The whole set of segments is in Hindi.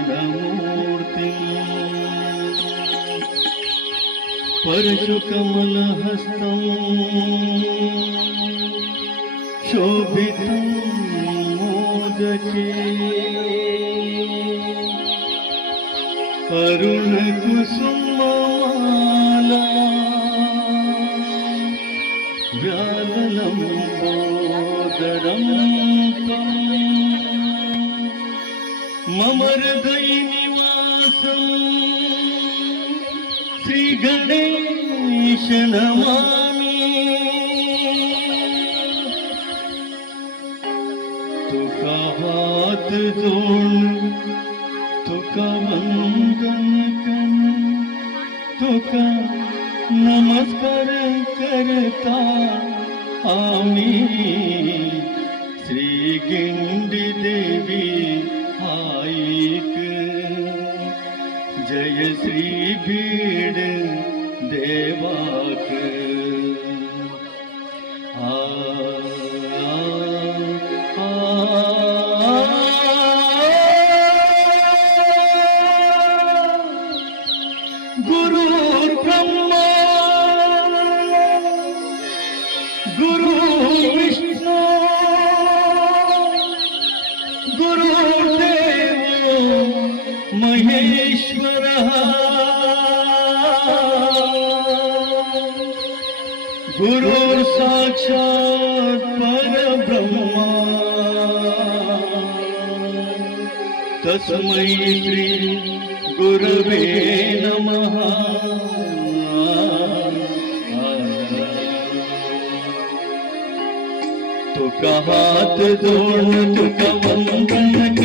सर्वकल्याणमूर्ति परशुकमलहस्तं शोभितं मोदके अरुणकुसुममाला व्यालनं बोदरं मम हृदयनिवासं श्रीगणेश नमामि तुका हात जोड तुका वंदन कर तुका नमस्कार करता आम्ही श्री गिंडी देवी जय श्री बीड देवाक महेश्वरः गुरुर् साक्षात् परब्रह्मा। तस्मै श्री गुरवे नमः। तुका हात जोड तुका वंदन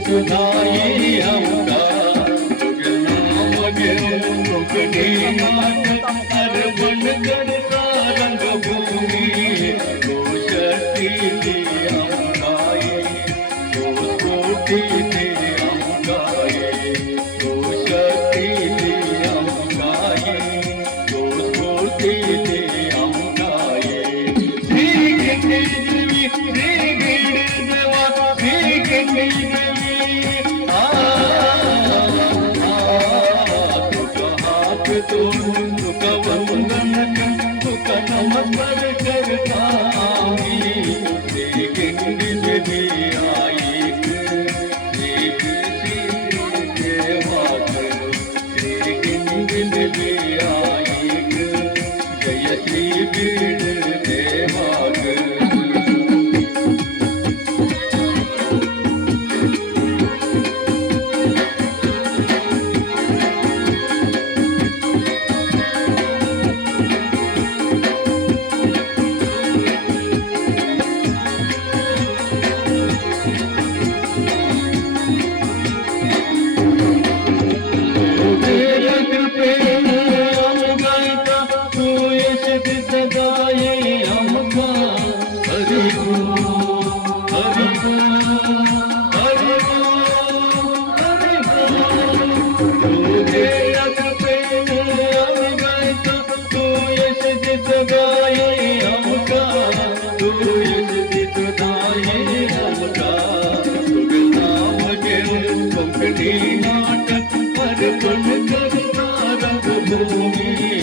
सुधाई आमका नाम घेऊन tum நாட்டம் அது பொண்ணு கருத்தாரம் பூமி